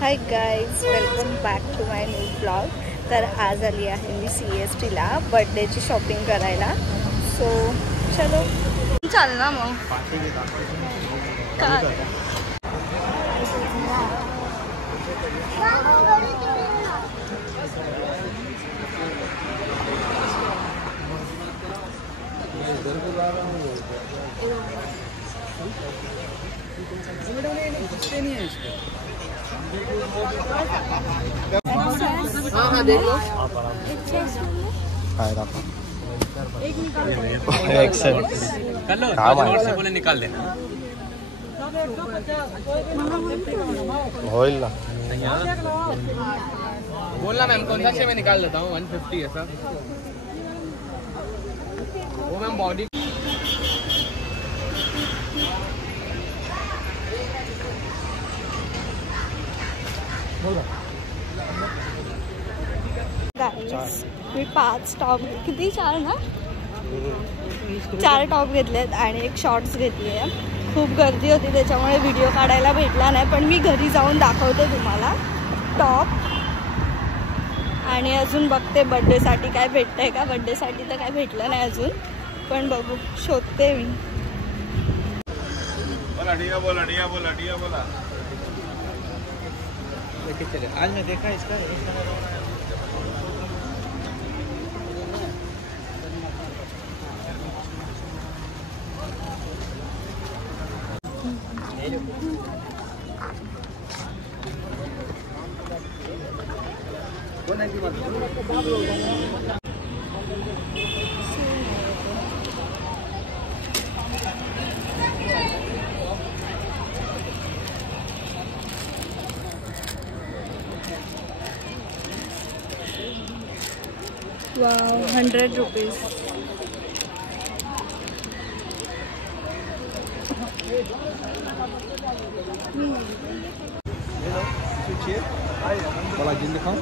Hi guys, welcome back to my new blog. तर आज आली आहे मी CSTला बर्थडेची शॉपिंग करायला. सो चलो चाल ना मग काय हाँ देख लो। बोले निकाल देना होईल ना. बोलना मैम कौन सा से मैं निकाल देता हूँ 150 है सर. वो मैम बॉडी गाईज मी 5 टॉप किती 4 ना 4 टॉप घेतलेत आणि एक शॉर्ट्स घेतली आहे. खूप गर्दी होती त्याच्यामुळे व्हिडिओ काढायला भेटला नाही, पण मी घरी जाऊन दाखवते तुम्हाला टॉप. आणि अजून बघते बड्डेसाठी काय भेटतंय का. बड्डेसाठी तर काय भेटलं नाही अजून, पण बघू शोधते मी. बोला. आज मैं देखा इसका वाव 100 रुपीज. बोला जिन दिखाओ.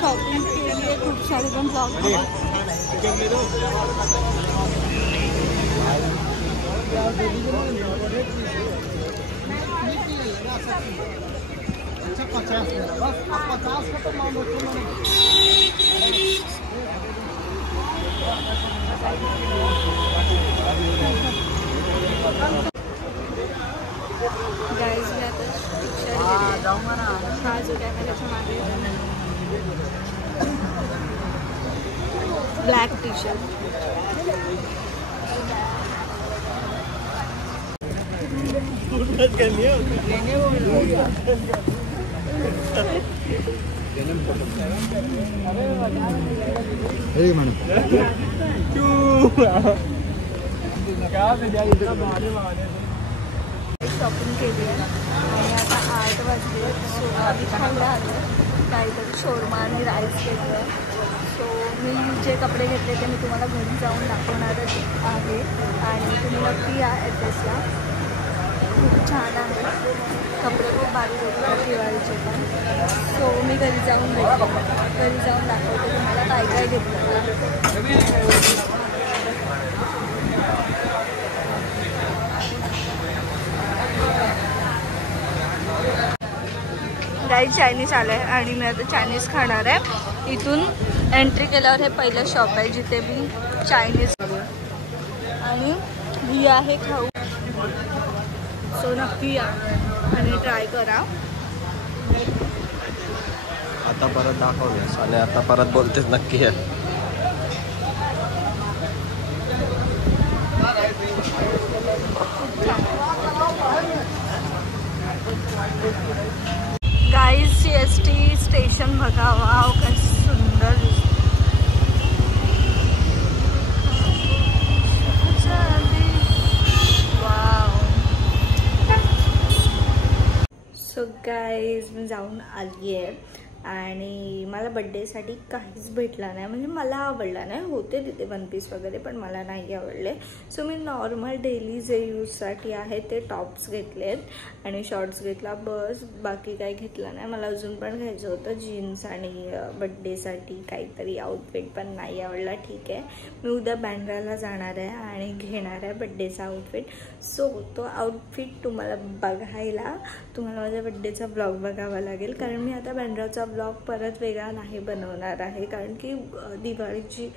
शॉपिंग केली आहे खूप सारे, पण गाईज मी आता पिक्चर जाऊंगा ना. हा जो कॅमेऱ्याच्या मागे ब्लॅक टी शर्ट. शॉपिंग केली आहे आणि आता 8 वाजले. सो आम्ही खायला आलो काहीतरी शोरमा आणि राईस घेतलं. सो मी जे कपडे घेतले ते मी तुम्हाला घरी जाऊन दाखवणारच आहे आणि तुम्ही नक्की या ॲड्रेसला. खूप छान आहे, कपडे खूप भारी होते दिवाळीचे पण. सो मी घरी जाऊन दाखवते तुम्हाला काय काय घेतलं. गाई चायनीज आलं आहे आणि मी आता चायनीज खाणार आहे. इथून एंट्री केल्यावर हे पहिलं शॉप आहे जिथे मी चायनीज आणि ही आहे खाऊ. सो नक्की या आणि ट्राय करा. आता परत दाखवलेस आणि आता परत बोलतेस नक्की आहे. गाईज CST स्टेशन बघा. वाव काय सुंदर वाव. सो गाईज मी जाऊन आली आहे आणि मला बड्डेसाठी काहीच भेटला नाही, म्हणजे मला आवडला नाही. होते तिथे वन पीस वगैरे पण मला नाही आवडले. सो मी नॉर्मल डेली जे यूजसाठी आहे ते टॉप्स घेतलेत आणि शॉर्ट्स घेतला बस, बाकी काही घेतलं नाही. मला अजून पण घ्यायचं होतं जीन्स आणि बड्डेसाठी काहीतरी आउटफिट, पण नाही आवडला. ठीक आहे, मी उद्या बँड्राला जाणार आहे आणि घेणार आहे बड्डेचा आउटफिट. सो तो आउटफिट तुम्हाला बघायला तुम्हाला माझ्या बड्डेचा ब्लॉग बघावा लागेल, कारण मी आता बँड्राचा ब्लॉग परत वेगळा नाही बनवणार आहे, कारण की दिवाळीची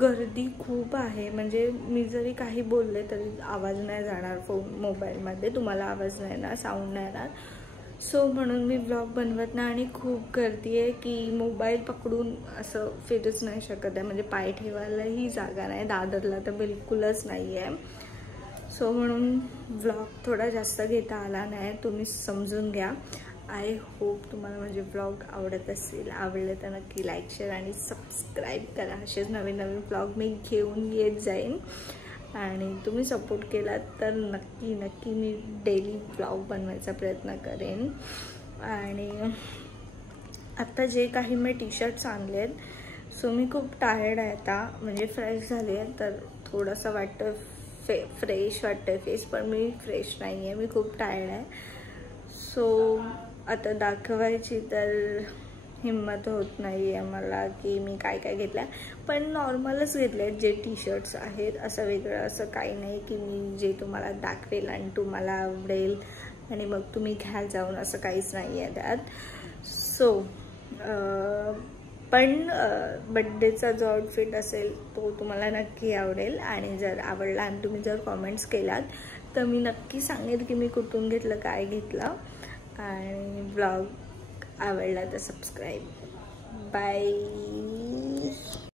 गर्दी खूप आहे. म्हणजे मी जरी काही बोलले तरी आवाज नाही जाणार मोबाईलमध्ये, तुम्हाला आवाज नाही येणार, साऊंड नाही येणार. सो म्हणून मी ब्लॉग बनवत नाही आणि खूप गर्दी आहे की मोबाईल पकडून असं फिरूच नाही शकत आहे, म्हणजे पाय ठेवायलाही जागा नाही. दादरला तर बिलकुलच नाही आहे. सो म्हणून व्लॉग थोडा जास्त घेता आला नाही, तुम्ही समजून घ्या. आय होप तुम्हाला माझे व्लॉग आवडत असतील. आवडले तर नक्की लाईक, शेअर आणि सबस्क्राईब करा. असेच नवीन नवीन व्लॉग मी घेऊन येत जाईन आणि तुम्ही सपोर्ट केलात तर नक्की नक्की मी डेली व्लॉग बनवायचा प्रयत्न करेन. आणि आत्ता जे काही मी टी शर्ट्स आणलेत, सो मी खूप टायर्ड आहे आता, म्हणजे फ्रेश झाली आहे तर थोडंसं वाटतं फ्रेश वाटतं फेस, पण मी फ्रेश नाही आहे, मी खूप टायर्ड आहे. सो आता दाखवायची तर हिम्मत होत नाही आहे मला की मी काय काय घेतलं आहे, पण नॉर्मलच घेतले आहेत जे टी शर्ट्स आहेत. असं वेगळं असं काही नाही की मी जे तुम्हाला दाखवेल आणि तुम्हाला आवडेल आणि मग तुम्ही घ्याल जाऊन, असं काहीच नाही आहे त्यात. सो पण बड्डेचा जो आउटफिट असेल तो तुम्हाला नक्की आवडेल आणि जर आवडला आणि तुम्ही जर कॉमेंट्स केलात तर मी नक्की सांगेन की मी कुठून घेतलं, काय घेतलं. आणि ब्लॉग आवडला तर सबस्क्राईब. बाय.